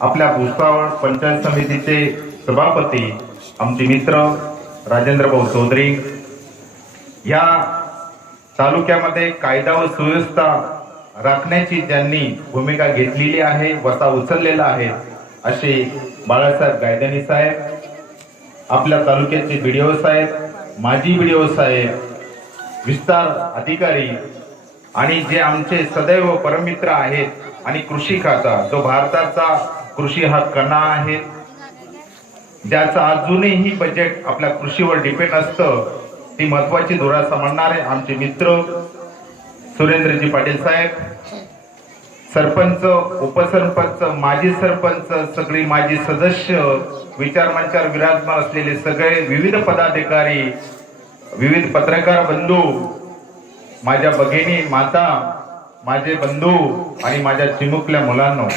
आपल्या भुसावळ पंचायत समितीचे सभापती आमचे मित्र राजेंद्र भाऊ चौधरी, या तालुक्यामध्ये कायदा व सुव्यवस्था राखण्याची ज्यांनी भूमिका घेतलेली आहे, वसा उचललेला आहे, असे बाळासाहेब गायदानी साहेब, आपल्या तालुक्याचे बीडीओ साहेब, माजी बीडीओ साहेब, विस्तार अधिकारी आणि जे आमचे सदैव परममित्र आहेत आणि कृषी खाता जो भारताचा कृषी हा कणा आहे, ज्याचा अजूनही बजेट आपल्या कृषीवर डिपेंड असतं, ती महत्वाची धुरा समजणारे आमचे मित्र सुरेंद्रजी पाटील साहेब, सरपंच, उपसरपंच, माजी सरपंच, सगळी माजी सदस्य, विचार मंचावर विराजमान असलेले सगळे विविध पदाधिकारी, विविध पत्रकार बंधू, माझ्या भगिनी माता, माझे बंधू आणि माझ्या चिमुकल्या मुलांनो,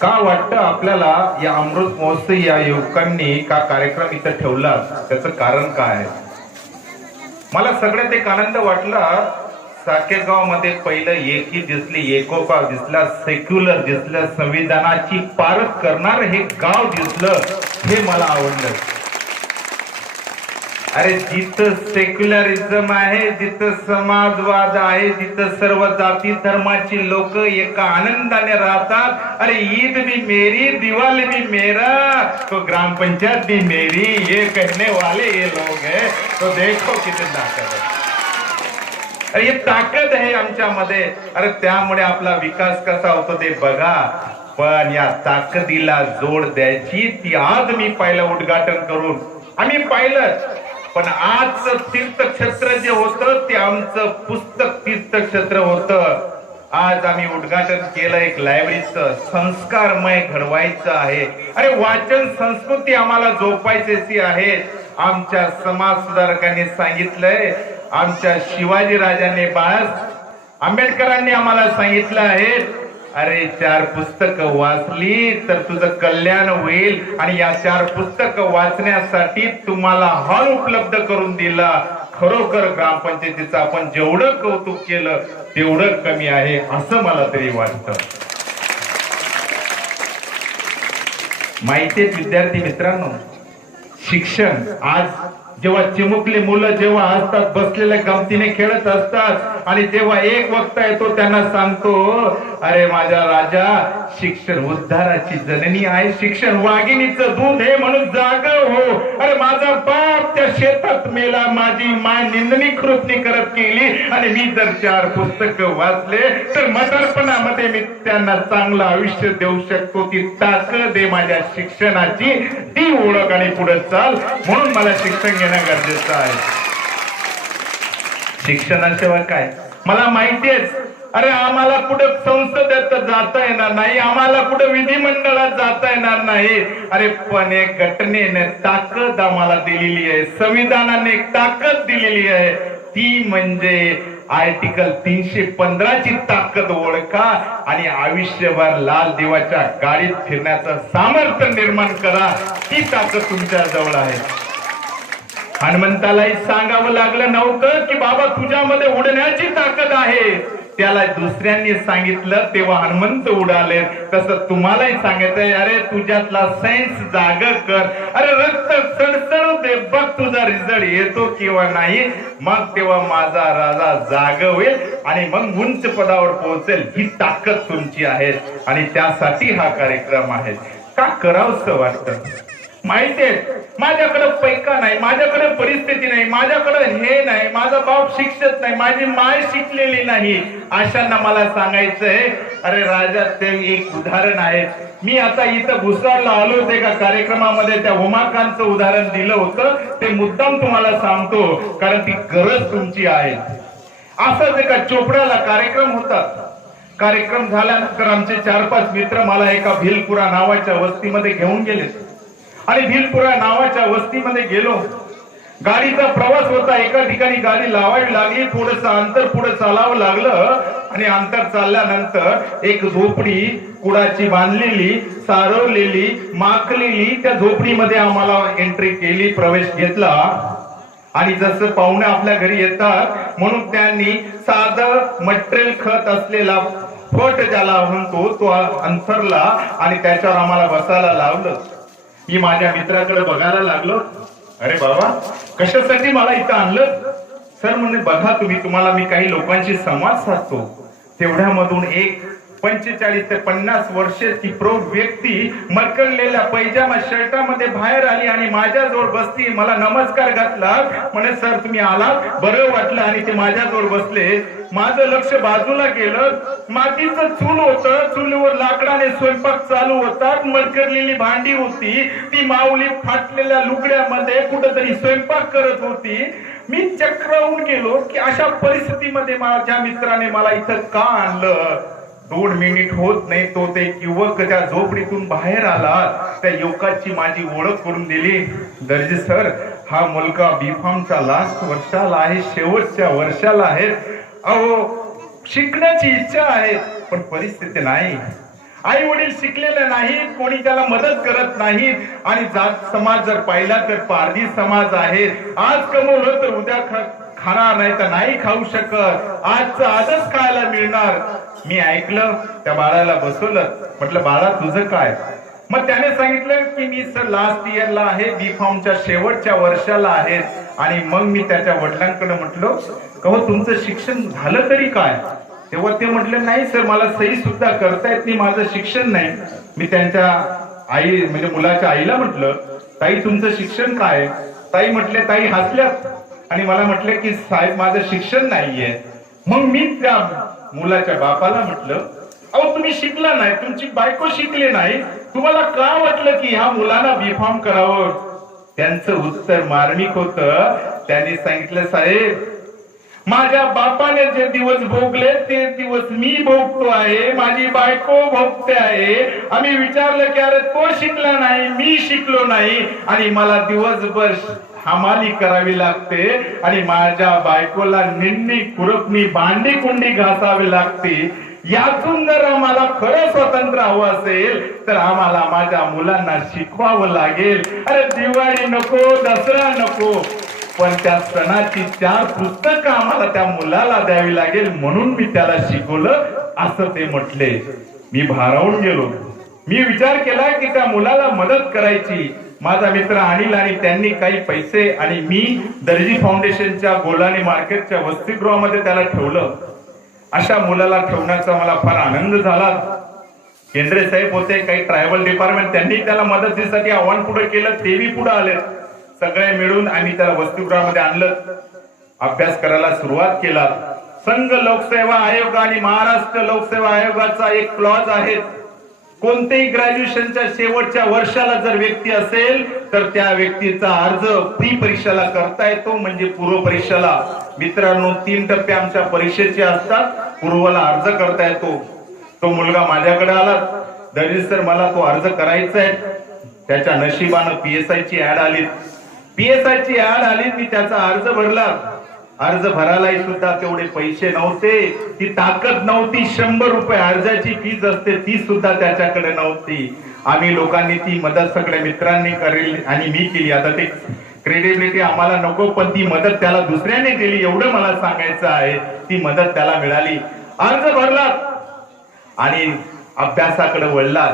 का वाटतं आपल्याला या अमृत महोत्सव या युवकांनी का कार्यक्रम इथं ठेवला, त्याचं कारण काय आहे? मला सगळ्यात एक आनंद वाटला, साकेगाव मध्ये पहिलं एकी दिसली, एकोपा दिसला, सेक्युलर दिसलं, संविधानाची पारख करणार हे गाव दिसलं, हे मला आवडलं. अरे जिथं सेक्युलरिझम आहे, जिथं समाजवाद आहे, जिथं सर्व जाती धर्माची लोक एका आनंदाने राहतात, अरे ईद भी मेरी, दिवाली भी मेरा, तो ग्राम पंचायत भी मेरी, ये कहने वाले ये लोग हैं. तो देखो किती ताकद है, अरे ये ताकद आहे आमच्यामध्ये. अरे त्यामुळे आपला विकास कसा होतो ते बघा. पण या ताकदीला जोड द्यायची ती आज मी पहिलं उद्घाटन करून आम्ही पाहिलं. पण आजचं तीर्थक्षेत्र जे होतं ते आमचं पुस्तक तीर्थक्षेत्र होतं. आज आम्ही उद्घाटन केलं एक लायब्ररीचं, संस्कारमय घडवायचं आहे. अरे वाचन संस्कृती आम्हाला जोपायची आहे. आमच्या समाज सुधारकांनी सांगितलंय, आमच्या शिवाजी राजांनी, बाळा आंबेडकरांनी आम्हाला सांगितलं आहे, अरे 4 पुस्तकं वाचली तर तुझं कल्याण होईल. आणि या 4 पुस्तकं वाचण्यासाठी तुम्हाला हॉल उपलब्ध करून दिला. खरोखर ग्रामपंचायतीचं आपण जेवढं कौतुक केलं तेवढं कमी आहे असं मला तरी वाटतं. माहिती आहे विद्यार्थी मित्रांनो, शिक्षण आज जेव्हा चिमुकली मुलं जेव्हा असतात, बसलेल्या गमतीने खेळत असतात, आणि जेव्हा एक वक्ता येतो त्यांना सांगतो, अरे माझा राजा, शिक्षण उद्धाराची जननी आहे, शिक्षण वाघिणीचं दूध आहे, म्हणून जाग हो. अरे माझा बाप त्या शेतात मेला, माझी माय निंदणी कृपणी करत केली, आणि मी जर 4 पुस्तकं वाचले तर म्हातारपणामध्ये मी त्यांना चांगलं आयुष्य देऊ शकतो. ती ताकद आहे माझ्या शिक्षणाची, ती ओळख आणि पुढे चाल. म्हणून मला शिक्षण घेणं गरजेचं आहे. शिक्षणाशिवाय काय मला माहितीच. अरे आम्हाला कुठे संसदेत जाता येणार नाही, आम्हाला कुठे विधिमंडळात जाता येणार नाही. अरे पण एक घटनेने ताकद आम्हाला दिलेली आहे, संविधानाने एक ताकद दिलेली आहे, ती म्हणजे आर्टिकल 315 ची ताकद ओळखा आणि आयुष्यभर लाल दिवाच्या गाडीत फिरण्याचं सामर्थ्य निर्माण करा. ती ताकद तुमच्या जवळ आहे. हनुमंतालाही सांगावं लागलं नव्हतं की बाबा तुझ्यामध्ये उडण्याची ताकद आहे. त्याला दुसऱ्यांनी सांगितलं तेव्हा हनुमंत उडाले. तसं तुम्हालाही सांगायचंय, अरे तुझ्यातला सेन्स जाग कर. अरे रक्त सडसडू दे, बघ तुझा रिझल्ट येतो किंवा नाही, मग तेव्हा माझा राजा जाग होईल आणि मग उंच पदावर पोहोचेल. ही ताकद तुमची आहे आणि त्यासाठी हा कार्यक्रम आहे. का करावंसं वाटतं माहितीये, माझ्याकडे पैका नाही, माझ्याकडे परिस्थिती नाही, माझ्याकडे हे नाही, माझा बाप शिक्षक नाही, माझी माय शिकलेली नाही, अशांना मला सांगायचंय, अरे राजा ते एक उदाहरण आहे. मी आता इथं भुसावळला आलो होते का कार्यक्रमामध्ये, त्या उमाकांतचं उदाहरण दिलं होतं, ते मुद्दाम तुम्हाला सांगतो कारण ती गरज तुमची आहे. असंच एका चोपड्याला कार्यक्रम होता. कार्यक्रम झाल्यानंतर आमचे 4-5 मित्र मला एका भिलपुरा नावाच्या वस्तीमध्ये घेऊन गेले आणि भिलपुरा नावाच्या वस्तीमध्ये गेलो. गाडीचा प्रवास होता, एका ठिकाणी गाडी लावावी लागली, थोडस अंतर पुढे चालावं लागलं आणि अंतर चालल्यानंतर एक झोपडी कुडाची बांधलेली, सारवलेली, माखलेली, त्या झोपडीमध्ये आम्हाला एंट्री केली, प्रवेश घेतला. आणि जसं पाहुणे आपल्या घरी येतात म्हणून त्यांनी साधं मटेरियल खत असलेला फट ज्याला म्हणतो तो अंथरला आणि त्याच्यावर आम्हाला बसायला लावलं. मी माझ्या मित्राकडे बघायला लागलो. अरे बाबा, कशासाठी मला इथं आणलं? सर म्हणे, बघा तुम्ही, तुम्हाला मी काही लोकांशी संवाद साधतो. तेवढ्यामधून एक 45 ते 50 वर्षाची प्रौढ व्यक्ती मरकळलेल्या पैजामा शर्टामध्ये बाहेर आली आणि माझ्याजवळ बसली. मला नमस्कार घातला. म्हणे, सर तुम्ही आलात, बरं वाटलं. आणि ते माझ्याजवळ बसले. माझं लक्ष बाजूला गेलं. मातीचं चूल होतं, चुलीवर लाकडाने स्वयंपाक चालू होता. मरकळलेली भांडी होती. ती माऊली फाटलेल्या लुगड्यामध्ये कुठंतरी स्वयंपाक करत होती. मी चक्रावून गेलो की अशा परिस्थितीमध्ये माझ्या मित्राने मला इथं का आणलं. 2 मिनिट होत नाही तो ते युवक त्या झोपडीतून बाहेर आला. त्या युवकाची माझी ओळख करून दिली. दर्जी सर, हा मुलगा B.Pharmचा लास्ट वर्षाला आहे, शेवटच्या वर्षाला आहे. अहो, शिकण्याची इच्छा आहे पण परिस्थिती नाही. आई वडील शिकलेले नाहीत, कोणी त्याला मदत करत नाहीत. आणि जात समाज जर पाहिला तर पारधी समाज आहे. आज कमवलं तर उद्या खाणार, नाही तर नाही खाऊ शकत. आजचं आजच खायला मिळणार. मी ऐकलं, त्या बाळाला बसवलं. म्हटलं, बाळा तुझं काय? मग त्याने सांगितलं की मी सर लास्ट इयरला आहे, B.Pharmच्या शेवटच्या वर्षाला आहे. आणि मग मी त्याच्या वडिलांकडे म्हटलो, कहो तुमचं शिक्षण झालं तरी काय? तेव्हा ते म्हटले, नाही सर, मला सही सुद्धा करता येत नाही, माझं शिक्षण नाही. मी त्यांच्या आई म्हणजे मुलाच्या आईला म्हटलं, ताई तुमचं शिक्षण काय? ताई म्हटले, ताई हसल्यात आणि मला म्हटले की साहेब माझं शिक्षण नाहीये. मग मी त्या मुलाच्या बापाला म्हटलं, अहो तुम्ही शिकला नाही, तुमची बायको शिकली नाही, तुम्हाला का वाटलं की ह्या मुलाला B.Pharm करावं? त्यांचं उत्तर मार्मिक होतं. त्यांनी सांगितलं, साहेब माझ्या बापाने जे दिवस भोगले ते दिवस मी भोगतो आहे, माझी बायको भोगते आहे. आम्ही विचारलं की अरे तो शिकला नाही, मी शिकलो नाही आणि मला दिवसभर हमाली करावी लागते आणि माझ्या बायकोला निन्नी खुरपणी भांडी कुंडी घासावी लागते. यातून जर आम्हाला खरं स्वातंत्र्य हवं असेल तर आम्हाला माझ्या मुलांना शिकवावं लागेल. अरे दिवाळी नको, दसरा नको, पण त्या सणाची 4 पुस्तकं आम्हाला त्या मुलाला द्यावी लागेल, म्हणून मी त्याला शिकवलं, असं ते म्हटले. मी भारावून गेलो. मी विचार केला की त्या मुलाला मदत करायची. माझा मित्र अनिल आणि त्यांनी काही पैसे आणि मी दर्जी फाउंडेशनच्या गोलानी मार्केटच्या वसतिगृहामध्ये त्याला ठेवलं. अशा मुलाला ठेवण्याचा मला फार आनंद झाला. केंद्रे साहेब होते, काही ट्रायबल डिपार्टमेंट, त्यांनी त्याला मदतीसाठी आव्हान पुढे केलं, तेही पुढे आले. सगळे मिळून आम्ही त्याला वसतिगृहामध्ये आणलं. अभ्यास करायला सुरुवात केला. संघ लोकसेवा आयोग आणि महाराष्ट्र लोकसेवा आयोगाचा एक क्लॉज आहे. कोणतेही ग्रॅज्युएशनच्या शेवटच्या वर्षाला जर व्यक्ती असेल तर त्या व्यक्तीचा अर्ज प्री परीक्षेला करता येतो, म्हणजे पूर्व परीक्षेला. मित्रांनो, 3 टप्पे आमच्या परीक्षेचे असतात. पूर्वला अर्ज करता येतो. तो मुलगा माझ्याकडे आला, दर्जी सर मला तो अर्ज करायचा आहे. त्याच्या नशिबानं PSI ची ऍड आली. PSI ची ऍड आली, मी त्याचा अर्ज भरला. अर्ज भरायलाही सुद्धा तेवढे पैसे नव्हते, ती ताकद नव्हती. 100 रुपये अर्जाची फीज असते, ती सुद्धा त्याच्याकडे नव्हती. आम्ही लोकांनी ती मदत सगळ्या मित्रांनी करेल आणि मी केली. आता ते क्रेडिबिलिटी आम्हाला नको, पण ती मदत त्याला दुसऱ्याने केली एवढं मला सांगायचं आहे. ती मदत त्याला मिळाली. अर्ज भरला आणि अभ्यासाकडे वळला.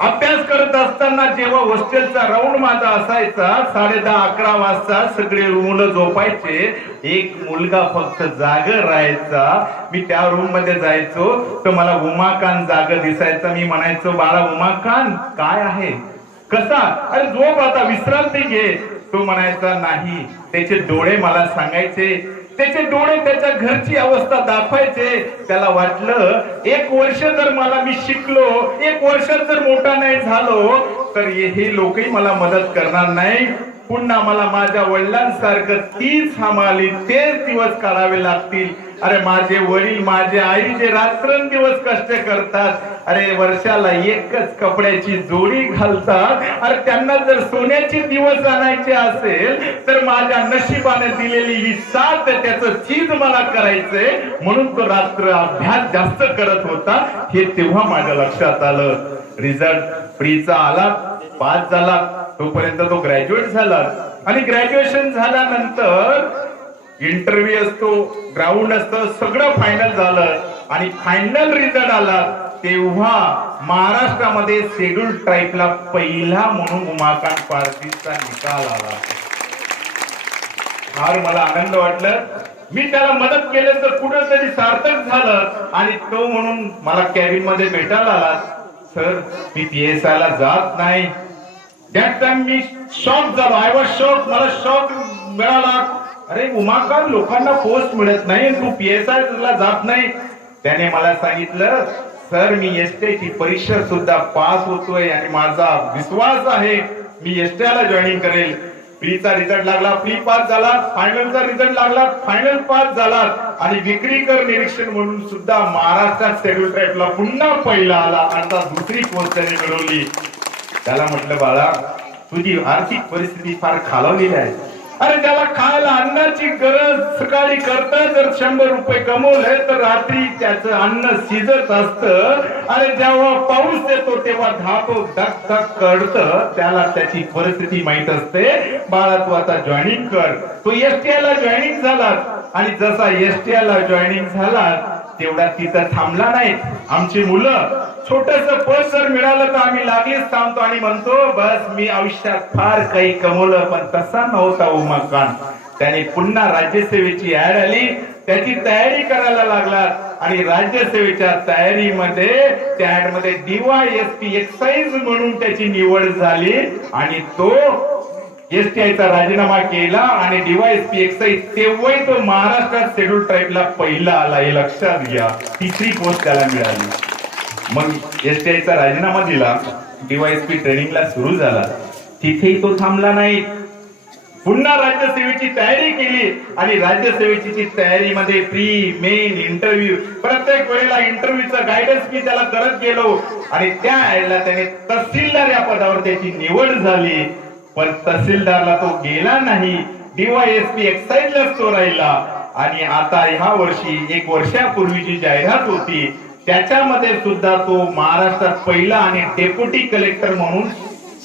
अभ्यास करत असताना जेव्हा हॉस्टेलचा राऊंड माझा असायचा, 10:30-11 वाजता सगळे मुलं झोपायचे, एक मुलगा फक्त जागा राहायचा. मी त्या रूम मध्ये जायचो तर मला उमाकांत जागा दिसायचा. मी म्हणायचो, बाळा उमाकांत काय आहे, कसा? अरे झोप आता, विश्रांती घे. तो म्हणायचा नाही. त्याचे डोळे मला सांगायचे, त्याचे डोळे त्याच्या घरची अवस्था दाखवायचे. त्याला वाटलं 1 वर्ष जर मला मी शिकलो, 1 वर्षात जर मोठा नाही झालो तर हे लोकही मला मदत करणार नाही. पुन्हा मला माझ्या वडिलांसारखं तीच हमाली, तेच दिवस काढावे लागतील. अरे माझे वडील, माझे आई जे रात्रंदिवस कष्ट करतात, अरे वर्षाला एकच कपड्याची जोडी घालतात. अरे त्यांना जर सोन्याची दिवस आणायचे असेल तर माझ्या नशिबाने दिलेली ही साथ, त्याचं चीज मला करायचंय, म्हणून तो रात्र अभ्यास जास्त करत होता. हे तेव्हा माझ्या लक्षात आलं. रिझल्ट प्रीचा आला, पास झाला, तोपर्यंत तो ग्रॅज्युएट झाला. आणि ग्रॅज्युएशन झाल्यानंतर इंटरव्ह्यू असतो, ग्राउंड असतं, सगळं फायनल झालं. आणि फायनल रिझल्ट आला तेव्हा महाराष्ट्रामध्ये शेड्यूल ट्राईबला पहिला म्हणून उमाकांत पारधीचा निकाल आला. फार मला आनंद वाटला. मी त्याला मदत केलं तर कुठेतरी सार्थक झालं. आणि तो म्हणून मला कॅबिन मध्ये भेटायला आला. सर मी PSI ला जात नाही. दॅट टाइम मी शॉक झालो. I was shock. मला शॉक मिळाला. अरे उमाकांत लोकांना पोस्ट मिळत नाही, तू PSI ला जात नाही. त्याने मला सांगितलं सर मी STI ची परीक्षा सुद्धा पास होतोय आणि माझा विश्वास आहे मी STI ला जॉईनिंग करेल. प्रीचा रिझल्ट लागला, प्री पास झाला. फायनलचा रिझल्ट लागला, फायनल पास झाला. आणि विक्रीकर निरीक्षण म्हणून सुद्धा महाराष्ट्रात शेड्यूल ट्राईबला पुन्हा पहिला आला. आता दुसरी पोस्ट त्याने मिळवली. त्याला म्हटलं बाळा तुझी आर्थिक परिस्थिती फार खालावलेली आहे. अरे त्याला खायला अन्नाची गरज सकाळी करता जर 100 रुपये कमवले तर रात्री त्याचं अन्न शिजत असतं. अरे जेव्हा पाऊस येतो तेव्हा धातो धक धक कळतं. त्याला त्याची परिस्थिती माहित असते. बाळा तू आता जॉईनिंग कर. तो STI ला जॉईनिंग झाला. आणि जसा STI ला जॉईनिंग झाला तेवढा तिथं थांबला नाही. आमची मुलं छोटस पद जर मिळालं तर आम्ही लागलीच थांबतो आणि म्हणतो बस मी आयुष्यात फार काही कमवलं. पण तसा नव्हता उमाकांत. त्याने पुन्हा राज्यसेवेची ऍड आली. त्याची तयारी करायला लागला. आणि राज्यसेवेच्या तयारीमध्ये त्या ऍड मध्ये DYSP एक्साइज म्हणून त्याची निवड झाली. आणि तो STI चा राजीनामा केला आणि DYSP एक्साइज तेव्हाही तो महाराष्ट्रात शेड्यूल ट्राईबला पहिला आला. हे लक्षात घ्या. तिसरी पोस्ट त्याला मिळाली. मग STI चा राजीनामा दिला. DYSP ट्रेनिंगला सुरू झाला. तिथेही तो थांबला नाही. पुन्हा राज्यसेवेची तयारी केली. आणि राज्यसेवेची तयारीमध्ये प्री मेन इंटरव्ह्यू प्रत्येक वेळेला इंटरव्ह्यूचा गायडन्स मी त्याला करत गेलो. आणि त्या ऍडला त्याने तहसीलदार या पदावर त्याची निवड झाली. पण तहसीलदारला तो गेला नाही. DYSP एक्साइजलाच तो राहिला. आणि आता ह्या वर्षी 1 वर्षापूर्वीची जाहिरात होती त्याच्यामध्ये सुद्धा तो महाराष्ट्रात पहिला आणि डेप्युटी कलेक्टर म्हणून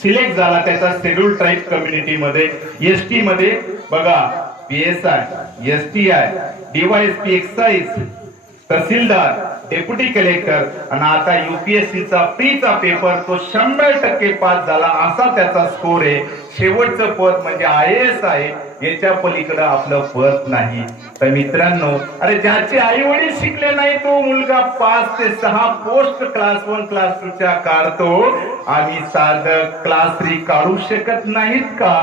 सिलेक्ट झाला. त्याचा शेड्यूल ट्राईब कम्युनिटी मध्ये ST मध्ये बघा PSI, STI, DYSP एक्साइज, तहसीलदार, डेप्युटी कलेक्टर आणि आता UPSC चा प्रीचा पेपर तो 100% पास झाला. असा त्याचा स्कोर आहे. शेवटचं पद म्हणजे IAS आहे. याच्या पलीकडे आपलं पद नाही. तर मित्रांनो अरे ज्याचे आई वडील शिकले नाही तो मुलगा 5 ते 6 पोस्ट क्लास 1 क्लास 2 च्या काढतो. आम्ही साधं क्लास 3 काढू शकत नाहीत का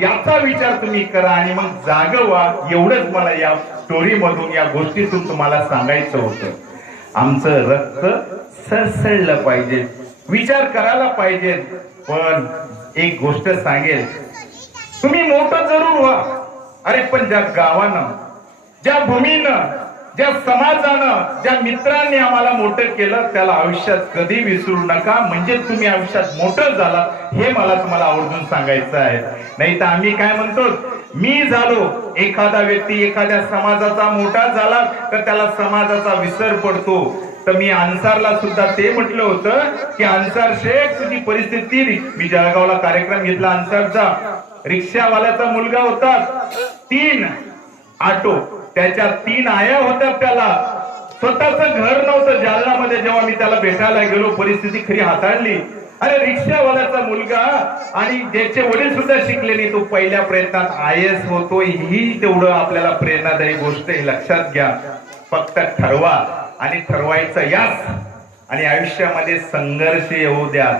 याचा विचार तुम्ही करा आणि मग जागं व्हा. एवढंच मला या स्टोरी मधून या गोष्टीतून तुम्हाला सांगायचं होतं. आमचं रक्त सरसळलं पाहिजे, विचार करायला पाहिजे. पण एक गोष्ट सांगेल, तुम्ही मोठं जरूर व्हा. अरे पण ज्या गावानं, ज्या भूमीनं, ज्या समाजानं, ज्या मित्रांनी आम्हाला मोठं केलं त्याला आयुष्यात कधी विसरू नका. म्हणजे तुम्ही आयुष्यात मोठं झालात हे मला तुम्हाला आवर्जून सांगायचं आहे. नाही तर आम्ही काय म्हणतो, मी झालो. एखादा व्यक्ती एखाद्या समाजाचा मोठा झाला तर त्याला समाजाचा विसर पडतो. तर मी अन्सारला सुद्धा ते म्हटलं होतं की अन्सार शेख तुझी परिस्थिती, मी जळगावला कार्यक्रम घेतला अन्सारचा. रिक्षावाल्याचा मुलगा होता, 3 ऑटो, त्याच्या 3 आया होत्या. त्याला स्वतःच घर नव्हतं. जालनामध्ये जेव्हा मी त्याला भेटायला गेलो परिस्थिती खरी हाताळली. अरे रिक्षावाल्याचा मुलगा आणि ज्याचे वडील सुद्धा शिकले नाही तो पहिल्या प्रयत्नात IAS होतो. ही तेवढं आपल्याला प्रेरणादायी गोष्ट आहे. लक्षात घ्या. फक्त ठरवा आणि ठरवायचं यास. आणि आयुष्यामध्ये संघर्ष येऊ द्या.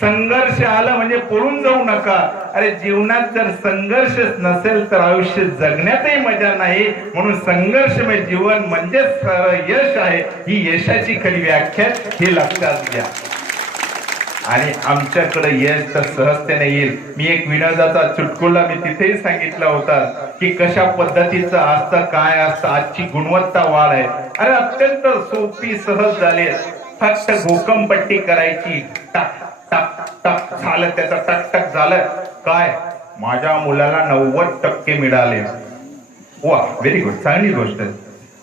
संघर्ष आला म्हणजे पळून जाऊ नका. अरे जीवनात जर संघर्षच नसेल तर आयुष्य जगण्यातही मजा नाही. म्हणून संघर्षमय जीवन म्हणजे यश आहे. ही यशाची खरी व्याख्या हे लक्षात घ्या. आणि आमच्याकडे यश तर सहजतेने येईल. मी एक विनोदाचा चुटकुला मी तिथेही सांगितला होता की कशा पद्धतीचं असतं, काय असतं. आजची गुणवत्ता वाढ आहे. अरे अत्यंत सोपी सहज झाली. फक्त भूकंपट्टी करायची. टक टक टक झालं, त्याचं टक टक झालं. काय माझ्या मुलाला 90% मिळाले. वा व्हेरी गुड, चांगली गोष्ट.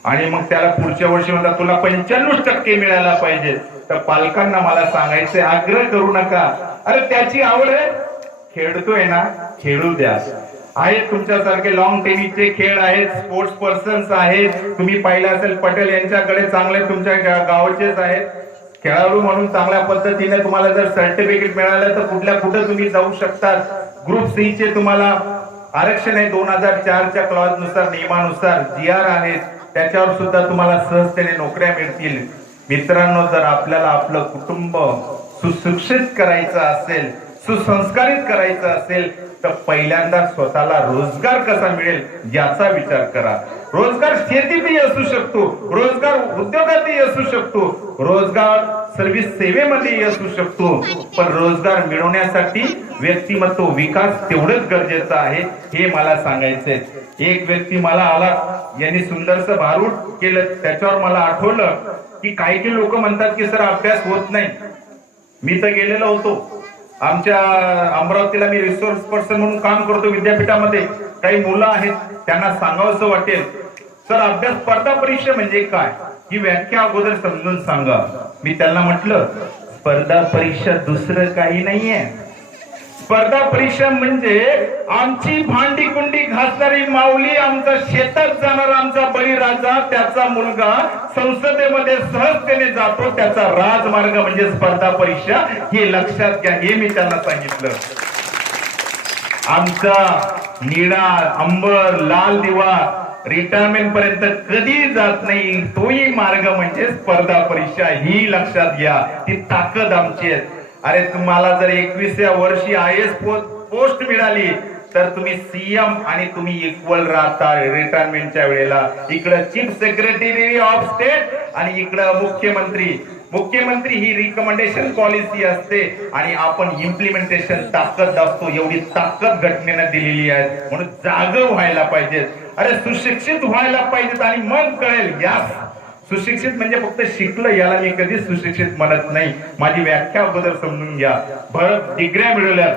आणि मग त्याला पुढच्या वर्षी म्हणतात तुला 95% मिळायला पाहिजे. तर पालकांना मला सांगायचंय, आग्रह करू नका. अरे त्याची आवड आहे, खेळतोय ना, खेळू द्या. आहेत तुमच्यासारखे लॉंग टेनिसचे खेळ आहेत, स्पोर्ट्स पर्सन्स आहेत. तुम्ही पाहिलं असेल पटेल यांच्याकडे चांगले तुमच्या गावाचेच आहेत खेळाडू म्हणून. चांगल्या पद्धतीने तुम्हाला जर सर्टिफिकेट मिळालं तर कुठल्या कुठं तुम्ही जाऊ शकतात. ग्रुप सी चे तुम्हाला आरक्षण आहे 2004च्या क्लॉज नुसार, नियमानुसार GR आहेत, त्याच्यावर सुद्धा तुम्हाला सहजतेने नोकऱ्या मिळतील. मित्रांनो, जर आपल्याला आपलं कुटुंब सुशिक्षित करायचं असेल, सुसंस्कारित करायचं असेल तर पहिल्यांदा स्वतःला रोजगार कसा मिळेल याचा विचार करा. रोजगार शेतीतही असू शकतो, रोजगार उद्योगातही असू शकतो, रोजगार सर्व्हिस सेवेमध्येही असू शकतो. पण रोजगार मिळवण्यासाठी व्यक्तिमत्व विकास तेवढंच गरजेचं आहे हे मला सांगायचंय. एक व्यक्ती मला आला, यांनी सुंदरसं भारूड केलं. त्याच्यावर मला आठवलं की काही लोक म्हणतात की सर अभ्यास होत नाही. मी तर गेलेलो होतो आमच्या अमरावतीला, मी रिसोर्स पर्सन म्हणून काम करतो विद्यापीठामध्ये. काही मुलं आहेत, त्यांना सांगावंसं वाटेल सर अभ्यास स्पर्धा परीक्षा म्हणजे काय, ही व्याख्या अगोदर समजून सांगा. मी त्यांना म्हटलं स्पर्धा परीक्षा दुसरं काही नाहीये. स्पर्धा परीक्षा म्हणजे आमची भांडी कुंडी घासणारी माऊली, आमचा शेतात जाणारा आमचा बळीराजा, त्याचा मुलगा संसदेमध्ये सहजतेने जातो, त्याचा राजमार्ग म्हणजे स्पर्धा परीक्षा. हे लक्षात घ्या, हे मी त्यांना सांगितलं. आमचा निळा अंबर लाल दिवा रिटायरमेंट पर्यंत कधी जात नाही, तोही मार्ग म्हणजे स्पर्धा परीक्षा. ही लक्षात घ्या, ती ताकद आमची आहे. अरे तुम्हाला जर 21व्या वर्षी IAS पोस्ट मिळाली तर तुम्ही CM आणि तुम्ही इक्वल राहता रिटायरमेंटच्या वेळेला. इकडं चीफ सेक्रेटरी ऑफ स्टेट आणि इकडं मुख्यमंत्री ही रिकमेंडेशन पॉलिसी असते आणि आपण इम्प्लिमेंटेशन ताकद असतो. एवढी ताकद घटनेनं दिलेली आहे. म्हणून जागं व्हायला पाहिजे, अरे सुशिक्षित व्हायला पाहिजेत आणि मग कळेल. यास सुशिक्षित म्हणजे फक्त शिकलं याला मी कधीच सुशिक्षित म्हणत नाही. माझी व्याख्या अगोदर समजून घ्या. भरत डिग्र्या मिळवल्या,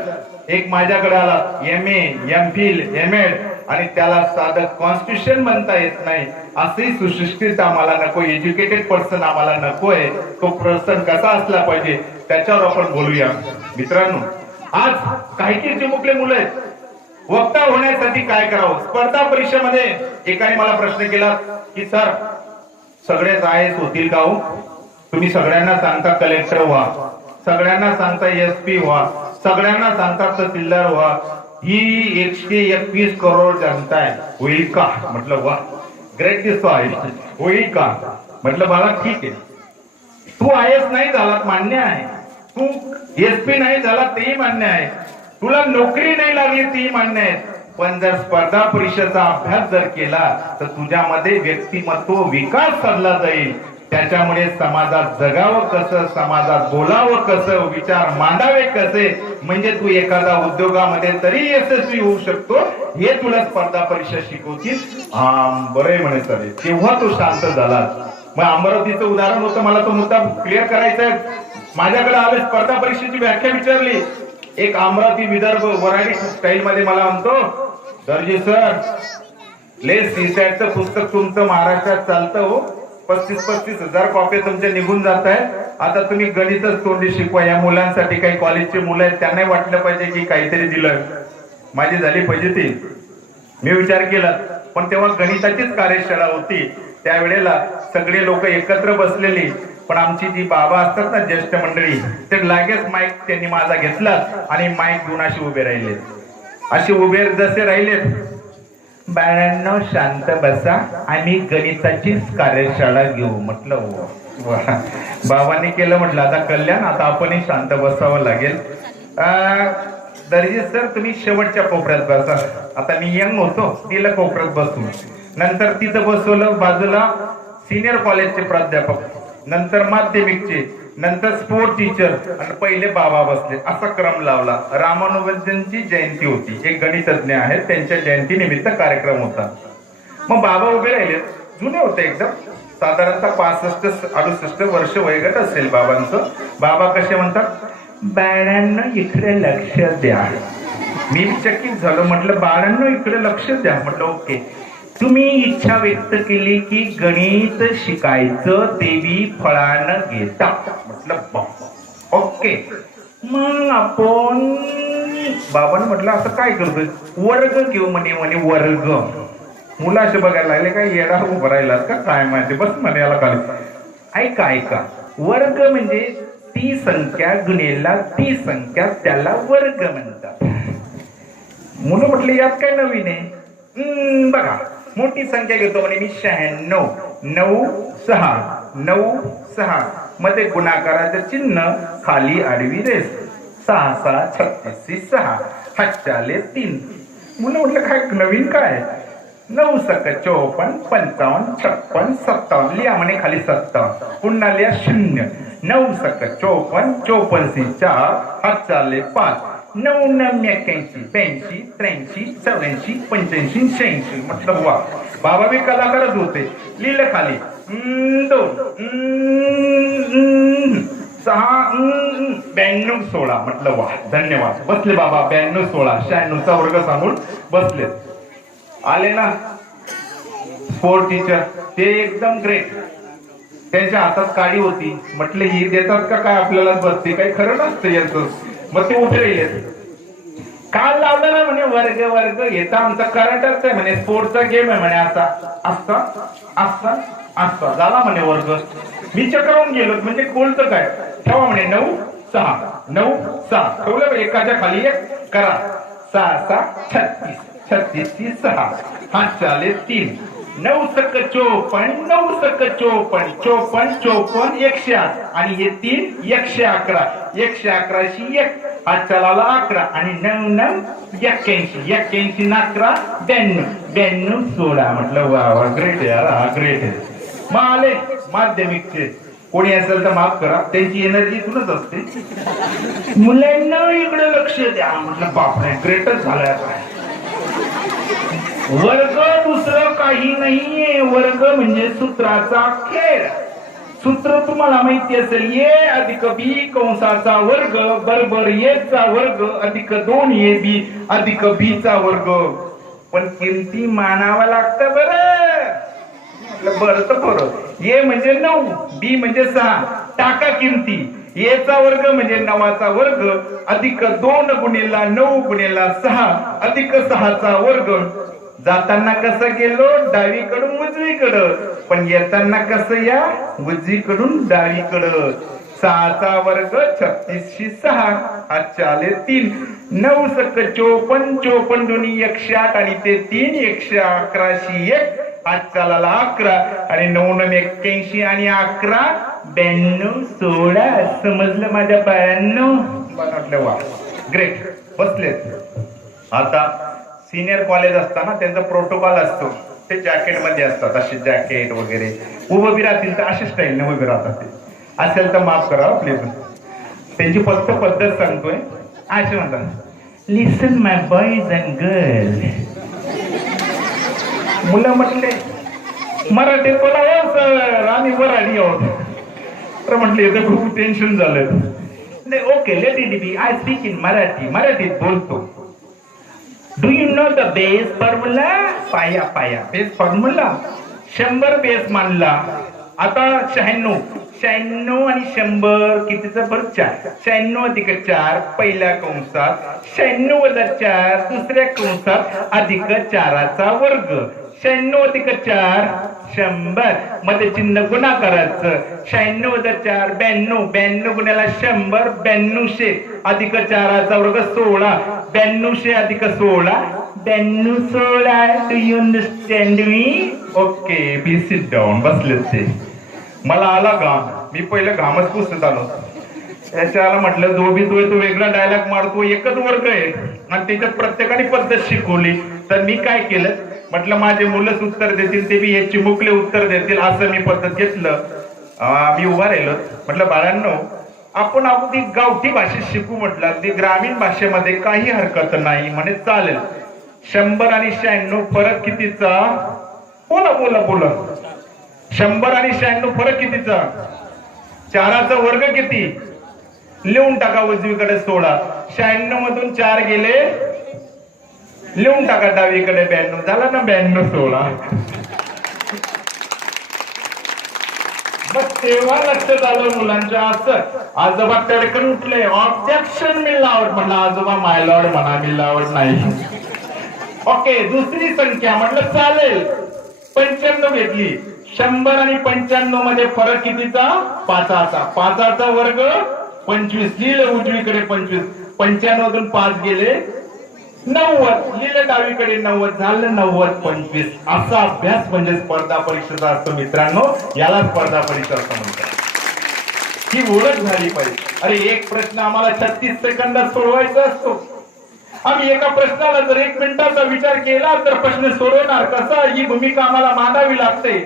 एक माझ्याकडे आला MA MPhil MAd आणि त्याला साधं कॉन्स्टिट्यूशन म्हणता येत नाही. असंही सुशिक्षित आम्हाला नको, एज्युकेटेड पर्सन आम्हाला नकोय. तो पर्सन कसा असला पाहिजे त्याच्यावर आपण बोलूया. मित्रांनो, आज काही चिमुकले मुलं आहेत, वक्ता होण्यासाठी काय करावं. स्पर्धा परीक्षेमध्ये एकाने मला प्रश्न केला की सर सगळेच IAS होतील का हो? तुम्ही सगळ्यांना सांगता कलेक्टर व्हा, सगळ्यांना सांगता SP व्हा, सगळ्यांना सांगता तहसीलदार व्हा, ही 121 करोड जनता आहे, होईल का? म्हटलं वा, ग्रेट दिसतो आहे, होईल का? म्हटलं बाळा ठीक आहे, तू IAS नाही झाला मान्य आहे, तू SP नाही झाला तेही मान्य आहे, तुला नोकरी नाही लागली तेही मान्य आहे. पण जर स्पर्धा परीक्षेचा अभ्यास जर केला तर तुझ्यामध्ये व्यक्तिमत्व विकास साधला जाईल. त्याच्यामुळे समाजात जगावं कसं, समाजात बोलावं कसं, विचार मांडावे कसे, म्हणजे तू एखादा उद्योगामध्ये तरी यशस्वी होऊ शकतो, हे तुला स्पर्धा परीक्षा शिकवतील. बरे म्हणे चालेल. तेव्हा तू शांत झाला. मग अमरावतीचं उदाहरण होतं, मला तो मुद्दा क्लिअर करायचा आहे. माझ्याकडे आले, स्पर्धा परीक्षेची व्याख्या विचारली. एक अमरावती विदर्भ वराडी स्टाईल मध्ये मला म्हणतो, दर्जी सर लेस सीसॅटचं पुस्तक तुमचं महाराष्ट्रात चालतं हो, 35-35 हजार कॉपी तुमच्या निघून जात आहेत. आता तुम्ही गणितच तोंडी शिकवा. या मुलांसाठी काही कॉलेजचे मुलं आहेत, त्यांनाही वाटलं पाहिजे की काहीतरी दिलं. माझी झाली पाहिजे ती. मी विचार केला, पण तेव्हा गणिताचीच कार्यशाळा होती. त्यावेळेला सगळे लोक एकत्र बसलेली, पण आमची जी बाबा असतात ना ज्येष्ठ मंडळी, ते लागेच माईक त्यांनी माझा घेतला आणि माईक घेऊन असे उभे राहिले. असे उभे जसे राहिलेत, बाळांनो शांत बसा, आम्ही गणिताचीच कार्यशाळा घेऊ. म्हटलं बाबांनी केलं. म्हटलं आता कल्याण, आता आपणही शांत बसावं लागेल. दर्जी सर तुम्ही शेवटच्या कोपऱ्यात बसा. आता मी यंग होतो, तिला कोपऱ्यात बसू. नंतर तिथं बसवलं बाजूला सिनियर कॉलेजचे प्राध्यापक, नंतर माध्यमिकचे, नंतर स्पोर्ट टीचर आणि पहिले बाबा बसले. असा क्रम लावला. रामानुजनची जयंती होती, एक गणितज्ञ आहेत, त्यांच्या जयंती निमित्त कार्यक्रम होता. मग बाबा उभे राहिले, जुने होते एकदम, साधारणतः 65-68 वर्ष वयोगट असेल बाबांचं. बाबा कसे म्हणतात, बाळांनो इकडे लक्ष द्या. मी चकित झालो. म्हटलं बाळांनो इकडे लक्ष द्या. म्हटलं ओके, तुम्ही इच्छा व्यक्त केली की गणित शिकायचं देवी फळानं घेता. म्हटलं ओके, मग आपण बाबांनी म्हटलं असं काय करतोय? वर्ग घेऊ म्हणे म्हणे वर्ग. मुलं असे बघायला लागले काय येडा उभं राहिलात का काय माहिती, बस म्हणे याला खाली. ऐका ऐका, वर्ग म्हणजे ती संख्या गुणेला ती संख्या, त्याला वर्ग म्हणतात. मुलं म्हटले यात काय नवीन आहे? बघा, मोठी संख्या घेतो म्हणे मी 96, 9 6 9 6 मध्ये गुणाकाराचं चिन्ह, खाली आडवी रेष, 6 6 36 6 हातच्याले 3. मुलं म्हटलं काय नवीन काय? 9 सक 54 55 56 57 लिहा म्हणे खाली 57, पुन्हा लिहा 0. 9 सक 54 54 4 हातच्याले 5, 9 9 81 82 83 84 85 86. म्हटलं वा, बाबा बी कलाकारच होते. लिहिलं खाली 2 6 92 16. म्हटलं वा, धन्यवाद. बसले बाबा. 92 16 96चा वर्ग सांगून बसले. आले ना स्पोर्ट टीचर, ते एकदम ग्रेट. त्यांच्या हातात काडी होती. म्हटलं ही देतात का काय आपल्याला? बसते काही खरं नसतं याचं. मग ते उठले. काल लावलं ना म्हणे वर्ग वर्ग, येता आमचा करंटच आहे म्हणे, स्पोर्टचा गेम आहे म्हणे, असा असता असता असता झाला म्हणे वर्ग. मी चक्रावून गेलो. म्हणजे बोलतं काय? ठेवा म्हणे 9 6 9 6 ठेवलं, एकाच्या खाली एक करा. 6 6 36 36 6 हातच्याले 3. 9 सक 54 9 सक 54 54 54 108 आणि हे 3 111 111 शी 1 हातच्याला 11 आणि 9 9 81 81 11 92 92 16. म्हटलं वा वा, ग्रेट यार, हा ग्रेट आहे. मग आले माध्यमिकचे. कोणी असेल तर माफ करा, त्यांची एनर्जी तुलाच असते. मुलांना इकडे लक्ष द्या. म्हटलं बापरे, ग्रेटच झालाय. वर्ग दुसरं काही नाहीये. वर्ग म्हणजे सूत्राचा खेळ. सूत्र तुम्हाला माहिती असेल, ए अधिक बी कंसाचा वर्ग बरोबर ए चा वर्ग अधिक 2ab अधिक b चा वर्ग. पण किमती मानावा लागतं बरं. बरं तर बरं. ए म्हणजे 9, बी म्हणजे 6. टाका किमती. ए चा वर्ग म्हणजे 9चा वर्ग अधिक 2 गुणिला 9 गुणिला 6 अधिक 6चा वर्ग. जाताना कसं गेलो? डावीकडून उजवीकडं. पण येताना कसं या? उजवीकडून डावीकडं. 6चा वर्ग 36 6 हातच्याले 3. 9 सक 54 54 दोन्ही 108 आणि ते 3 111 शी 1 हातच्याला 11 आणि 9 9 81 आणि 11 92 16. समजलं माझ्या बाळांनो? म्हटलं वा, ग्रेट. बसलेत. आता सिनियर कॉलेज असताना त्यांचा प्रोटोकॉल असतो. ते जॅकेट मध्ये असतात, असे जॅकेट वगैरे. उभं बी राहतील तर अशा स्टाईलने उभे राहतात. ते असेल तर माफ करा प्लीज. त्यांची फक्त पद्धत सांगतोय. असे म्हणतात, लिसन माय बॉईज अँड गर्ल. मुलं म्हटले मराठीत बोला हो सर, आम्ही मराठी आहोत. तर म्हटले इथं खूप टेन्शन झालं. Okay, let it be. I speak in Marathi. मराठीत बोलतो. Do you know the base formula? पाया पाया बेस फॉर्म्युला. 100 बेस मानला. आता 96 96 आणि 100 कितीचा फरक? 4. 96 अधिक 4 पहिल्या कंसात, 96 वजा 4 दुसऱ्या कंसात अधिक 4चा वर्ग. 96 अधिक 4 100 मध्ये चिन्ह गुणाकाराचं. 96 वजा 4 92 92 गुण्याला 100 9200 अधिक 4चा वर्ग 16. 9200 अधिक 16 92 16. Do you understand me? Okay, be sit down. बसले ते. मला आला घाम. मी पहिलं घामच पुसत आलो. याच्याला म्हटलं दोबी तो वेगळा डायलॉग मारतो, एकच वर्ग आहे आणि त्याच्यात प्रत्येकाने पद्धत शिकवली. तर मी काय केलं, म्हटलं माझे मुलंच उत्तर देतील, ते बी हे चिमुकले उत्तर देतील, असं मी पद्धत घेतलं. मी उभा राहिलो. म्हटलं बाळांनो, आपण अगदी गावठी भाषेत शिकू. म्हटलं अगदी ग्रामीण भाषेमध्ये काही हरकत नाही म्हणे. चालेल. 100 आणि 96 फरक कितीचा? बोला बोला बोला. 100 आणि 96 फरक कितीचा? 4चा वर्ग किती? लिहून टाका उजवीकडे 16. 96 मधून 4 गेले, लिहून टाका डावीकडे 92. झाला ना 92 16. मग तेव्हा लक्षात आलं मुलांच्या असं आजोबा तडकन उठले ऑब्जेक्शन मिळावर म्हणलं आजोबा मायलॉर्ड म्हणा मिळावर नाही. ओके दुसरी संख्या म्हटलं चालेल 95 घेतली. 100 आणि 95 मध्ये फरक कितीचा? 5चा. 5चा वर्ग 25 लिहिलं उजवीकडे 25. 95 5 गेले 90 लिहिलं डावीकडे 90 झालं 90 25. असा अभ्यास म्हणजे स्पर्धा परीक्षेचा असतो मित्रांनो. याला स्पर्धा परीक्षा असं म्हणतात. ही ओळख झाली पाहिजे. अरे एक प्रश्न आम्हाला 36 सेकंदात सोडवायचा असतो. आम्ही एका प्रश्नाला जर 1 मिनिटाचा विचार केला तर प्रश्न सोडवणार कसा ही भूमिका आम्हाला मांडावी लागते.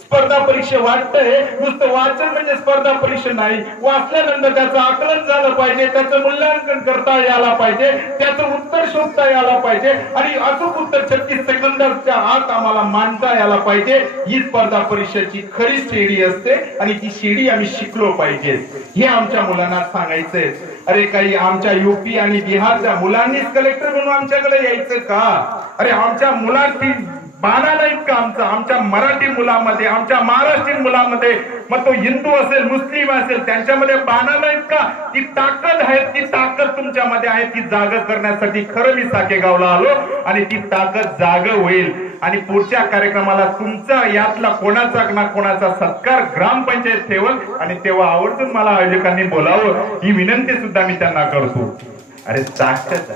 स्पर्धा परीक्षा वाटतंय नुसतं वाचन म्हणजे स्पर्धा परीक्षा नाही. वाचल्यानंतर त्याचं आकलन झालं पाहिजे, त्याचं मूल्यांकन करता यायला पाहिजे, त्याचं उत्तर शोधता यायला पाहिजे आणि अचूक उत्तर 36 सेकंदाच्या आत आम्हाला मांडता यायला पाहिजे. ही स्पर्धा परीक्षेची खरी शिडी असते आणि ती शिडी आम्ही शिकलो पाहिजे हे आमच्या मुलांना सांगायचंय. अरे काही आमच्या युपी आणि बिहारच्या मुलांनीच कलेक्टर म्हणून आमच्याकडे यायचं का? अरे आमच्या मुलांची बाणा नाहीत का आमच्या मराठी मुलामध्ये, आमच्या महाराष्ट्रीयन मुलामध्ये, मग तो हिंदू असेल मुस्लिम असेल त्यांच्यामध्ये बाणा नाहीत का? ती ताकद आहे, ती ताकद तुमच्यामध्ये आहे. ती जाग करण्यासाठी खरं मी साकेगावला आलो आणि ती ताकद जाग होईल आणि पुढच्या कार्यक्रमाला तुमचा यातला कोणाचा ना कोणाचा सत्कार ग्रामपंचायत ठेवल आणि तेव्हा आवर्जून मला आयोजकांनी बोलावं ही विनंती सुद्धा मी त्यांना करतो. अरे ताकद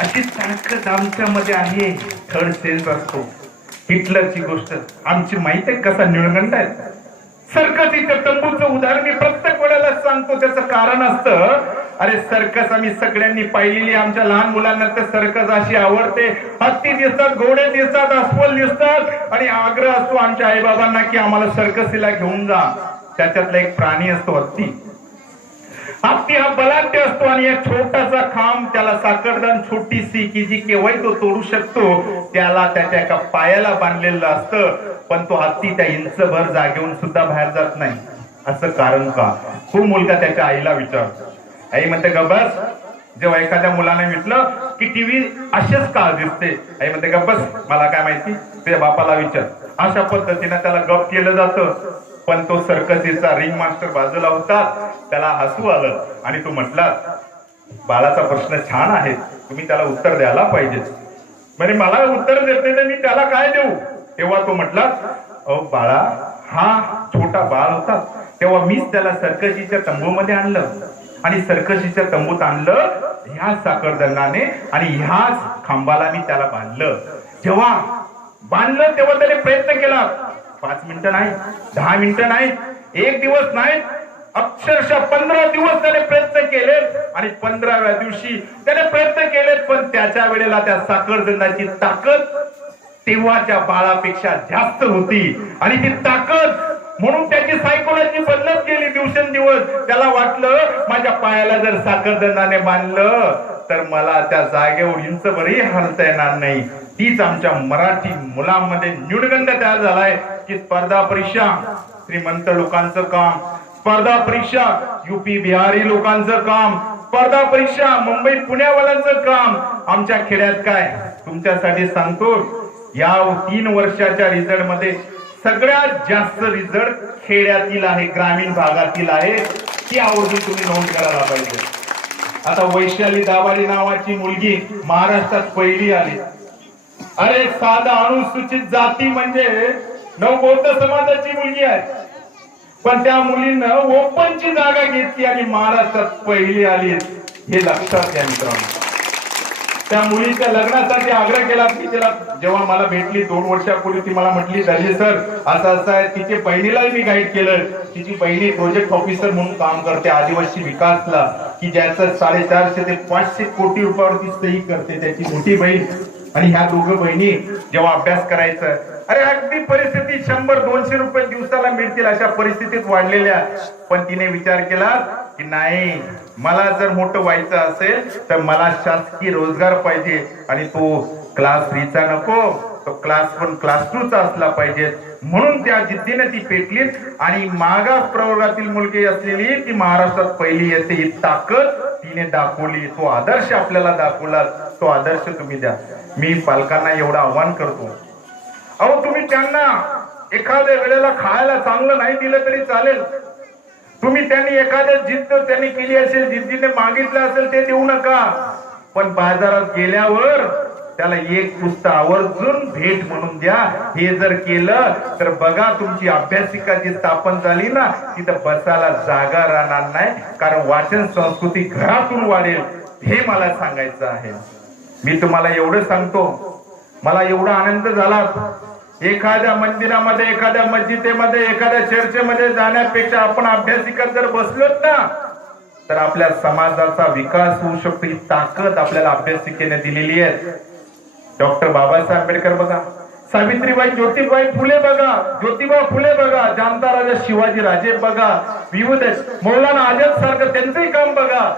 अशी ताकद आमच्यामध्ये आहे. थर्ड सेन्स असतो. हिटलरची गोष्ट आमची माहित आहे कसा निळगंड आहे. सर्कसीच्या तंबूचं उदाहरण मी प्रत्येक वेळेला सांगतो. त्याचं कारण असतं अरे सर्कस आम्ही सगळ्यांनी पाहिलेली. आमच्या लहान मुलांना तर सर्कस अशी आवडते. हत्ती दिसतात, घोडे दिसतात, अस्वल दिसतात आणि आग्रह असतो आमच्या आईबाबांना की आम्हाला सर्कसीला घेऊन जा. त्याच्यातला एक प्राणी असतो हत्ती. हत्ती हा बलाढ्य असतो आणि एक छोटासा खांब त्याला साखरदान छोटीशी की जी केव्हाही तो तोडू शकतो त्याला त्याच्या एका पायाला बांधलेलं असतं. पण तो हत्ती त्या इंचभर जागेहून सुद्धा बाहेर जात नाही. असं कारण का? तो मुलगा त्याच्या आईला विचारतो. आई म्हणते गब्बस. जेव्हा एखाद्या मुलाने म्हटलं की टीव्ही असेच का दिसते, आई म्हणते गब्बस मला काय माहिती, तुझ्या बापाला विचार. अशा पद्धतीने त्याला गप केलं जातं. पण तो सर्कसीचा रिंग मास्टर बाजूला होता. त्याला हसू आलं आणि तो म्हटला बाळाचा प्रश्न छान आहे, तुम्ही त्याला उत्तर द्यायला पाहिजे. म्हणजे मला उत्तर देत नाही तर मी त्याला काय देऊ? तेव्हा तो म्हटला अहो बाळा हा छोटा बाळ होता तेव्हा मीच त्याला सर्कशीच्या तंबूमध्ये आणलं आणि सर्कशीच्या तंबूत आणलं ह्या साखरदंडाने आणि ह्याच खांबाला मी त्याला बांधलं. जेव्हा बांधलं तेव्हा त्याने प्रयत्न केला. 5 मिनिटं नाही, 10 मिनिटं नाही, 1 दिवस नाही, अक्षरशः 15 दिवस त्याने प्रयत्न केले आणि 15व्या दिवशी त्याने प्रयत्न केले. पण त्याच्या वेळेला त्या साखरदंडाची ताकद तेव्हाच्या बाळापेक्षा जास्त होती आणि ती ताकद म्हणून त्याची सायकोलॉजी बदलत गेली दिवसेंदिवस. त्याला वाटलं माझ्या पायाला जर साखरदंडाने बांधलं तर मला त्या जागेवर इंचभरही हलता येणार नाही. तीच आमच्या मराठी मुलांमध्ये न्यूनगंड तयार झालाय की स्पर्धा परीक्षा श्रीमंत लोकांचं काम, स्पर्धा परीक्षा युपी बिहारी लोकांचं काम, स्पर्धा परीक्षा मुंबई पुण्यावाल्यांचं काम. आमच्या खेड्यात काय तुमच्यासाठी सांगतो या 3 वर्षाच्या रिझल्ट मध्ये सगळ्यात जास्त रिझल्ट खेड्यातील आहे, ग्रामीण भागातील आहे. ती आवर्जून तुम्ही नोंद करायला पाहिजे. आता वैशाली दाभाडे नावाची मुलगी महाराष्ट्रात पहिली आली. अरे साधा अनुसूचित जाती म्हणजे नवबौद्ध समाजाची मुलगी आहे पण त्या मुलीनं ओपनची जागा घेतली आणि महाराष्ट्रात पहिली आली. हे लक्षात घ्या मित्रांनो. त्या मुलीच्या लग्नासाठी आग्रह केला की तिला जेव्हा मला भेटली 2 वर्षापूर्वी ती मला म्हटली दर्जे सर असं असं आहे. तिच्या बहिणीलाही मी गाईड केलं. तिची बहिणी प्रोजेक्ट ऑफिसर म्हणून काम करते आदिवासी विकासला की ज्याचं 450 ते 500 कोटी रुपयावरती सही करते त्याची मोठी बहीण. आणि ह्या दोघं बहिणी जेव्हा अभ्यास करायचं अरे अगदी परिस्थिती 100-200 रुपये दिवसाला मिळतील अशा परिस्थितीत वाढलेल्या. पण तिने विचार केला की नाही मला जर मोठं व्हायचं असेल तर मला शासकीय रोजगार पाहिजे आणि तो क्लास 3चा नको, तो क्लास 1 क्लास 2चा असला पाहिजे. म्हणून त्या जिद्दीने ती पेटली आणि मागास प्रवर्गातील मुलगी असलेली ती महाराष्ट्रात पहिली येते. ही ताकद तिने दाखवली. तो आदर्श आपल्याला दाखवला. तो आदर्श तुम्ही द्या. मी पालकांना एवढं आव्हान करतो अहो तुम्ही त्यांना एखाद्या वेळेला खायला चांगलं नाही दिलं तरी चालेल. तुम्ही त्यांनी एखाद्या जिद्द त्यांनी केली असेल, जिद्दीने मागितलं असेल ते देऊ नका. पण बाजारात गेल्यावर त्याला एक पुस्तक आवर्जून भेट म्हणून द्या. हे जर केलं तर बघा तुमची अभ्यासिका जी स्थापन झाली ना तिथं बसायला जागा राहणार नाही. कारण वाचन संस्कृती घरातून वाढेल हे मला सांगायचं आहे. मी तुम्हाला एवढं सांगतो, मला एवढा आनंद झाला. एखाद्या मंदिरामध्ये, एखाद्या मस्जिदेमध्ये, एखाद्या चर्चेमध्ये जाण्यापेक्षा आपण अभ्यासिकात जर बसलोत ना तर आपल्या समाजाचा विकास होऊ शकतो. ही ताकद आपल्याला अभ्यासिकेने दिलेली आहे. डॉक्टर बाबासाहेब आंबेडकर बघा, सावित्रीबाई ज्योतिबाई फुले बघा, ज्योतिबा फुले बघा, जामता राजा शिवाजी राजे बघा, विविध मौलाना आझाद सारखं त्यांचंही काम बघा.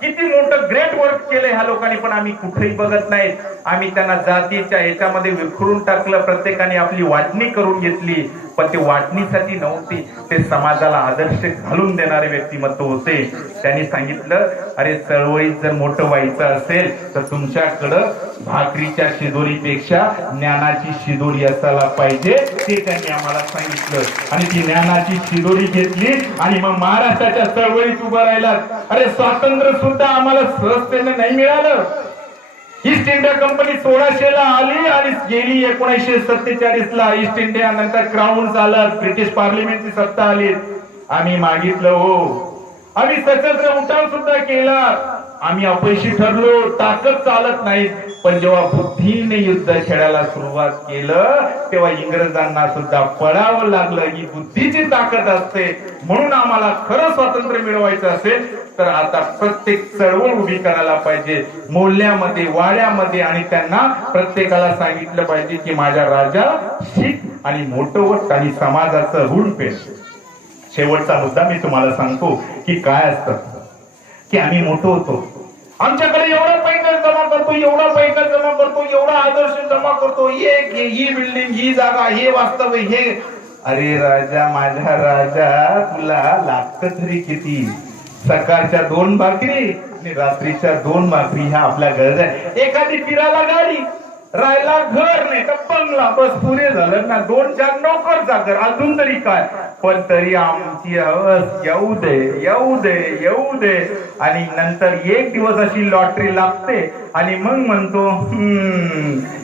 किती मोठं ग्रेट वर्क केलंय ह्या लोकांनी. पण आम्ही कुठेही बघत नाहीत. आम्ही त्यांना जातीच्या याच्यामध्ये विखुरून टाकलं. प्रत्येकाने आपली वाटणी करून घेतली. पण ते वाटणीसाठी नव्हती, ते समाजाला आदर्श घालून देणारे व्यक्तिमत्व होते. त्यांनी सांगितलं, अरे चळवळीत जर मोठं व्हायचं असेल तर तुमच्याकडं भाकरीच्या शिदोरीपेक्षा ज्ञानाची शिदोरी असायला पाहिजे. ते त्यांनी आम्हाला सांगितलं. आणि ती ज्ञानाची शिदोरी घेतली आणि मग महाराष्ट्राच्या चळवळीत उभं राहिला. अरे स्वातंत्र्य सुद्धा आम्हाला सहजतेने नाही मिळालं. ईस्ट इंडिया कंपनी 1600 ला आली आणि गेली 1947 ला. ईस्ट इंडिया नंतर क्राऊन झालं, ब्रिटिश पार्लिमेंटची सत्ता आली. आम्ही मागितलं हो, आम्ही सशस्त्र उठाव सुद्धा केला. आम्ही अपयशी ठरलो, ताकद चालत नाही. पण जेव्हा बुद्धीने युद्ध खेळायला सुरुवात केलं तेव्हा इंग्रजांना सुद्धा पळावं लागलं. ही बुद्धीची ताकद असते. म्हणून आम्हाला खरं स्वातंत्र्य मिळवायचं असेल तर आता प्रत्येक चळवळ उभी करायला पाहिजे, मोहल्ल्यामध्ये, वाड्यामध्ये. आणि त्यांना प्रत्येकाला सांगितलं पाहिजे की माझ्या राजा शिक आणि मोठं वट आणि समाजाचं ऋण फेड. शेवटचा मुद्दा मी तुम्हाला सांगतो की काय असतं की आम्ही मोठं होतो, आमच्याकडे एवढा पैसा जमा करतो, एवढा पैसा जमा करतो, एवढा आदर्श जमा करतो, ही बिल्डिंग, ही जागा, हे वास्तव, हे. अरे राजा, माझ्या राजा, तुला लागतं तरी किती? सकाळच्या 2 भाकरी आणि रात्रीच्या 2 भाकरी ह्या आपल्या गरज आहे. एखादी फिरायला गाडी, राहायला घर, नाही तर बंगला, बस पुरे झालं ना. 2-4 नोकर चाकर, अजून तरी काय. पण तरी आमची हवस येऊ दे, येऊ दे, येऊ दे. आणि नंतर एक दिवस अशी लॉटरी लागते आणि मग म्हणतो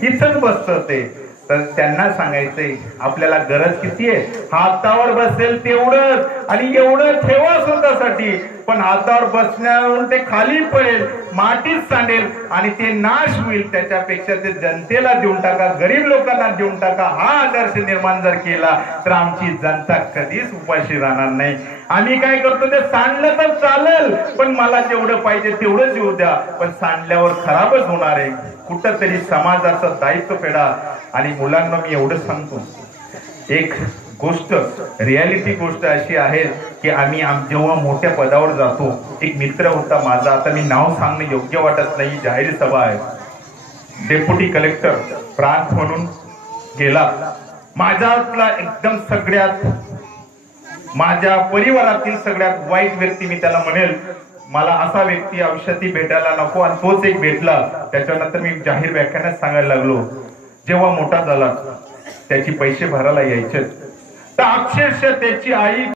इथंच बसत ते. तर त्यांना सांगायचंय आपल्याला गरज किती आहे? हातावर बसेल तेवढंच आणि एवढं ठेवा स्वतःसाठी. पण हातावर बसण्यावरून ते खाली पडेल, मातीच सांडेल आणि ते नाश होईल. त्याच्यापेक्षा ते जनतेला देऊन टाका, गरीब लोकांना देऊन टाका. हा आदर्श निर्माण जर केला तर आमची जनता कधीच उपाशी राहणार नाही. आम्ही काय करतो, ते सांडलं तर चालेल पण मला जेवढं पाहिजे तेवढंच येऊ द्या. पण सांडल्यावर खराबच होणार आहे. कुठंतरी समाजाचं दायित्व फेडा. आणि मुलांना मी एवढं सांगतो, एक गोष्ट, रियालिटी गोष्ट अशी आहे की आम्ही जेव्हा मोठ्या पदावर जातो, एक मित्र होता माझा, आता मी नाव सांगणं योग्य वाटत नाही, जाहीर सभा आहे, डेप्युटी कलेक्टर प्रांत म्हणून गेला. माझ्यातला एकदम सगळ्यात, माझ्या परिवारातील सगळ्यात वाईट व्यक्ती मी त्याला म्हणेल. मला असा व्यक्ती आयुष्यात भेटायला नको आणि तोच एक भेटला. त्याच्यानंतर मी जाहीर व्याख्यानात सांगायला लागलो, जेव्हा मोठा झाला त्याची पैसे भरायला यायचे तर अक्षरशः त्याची आई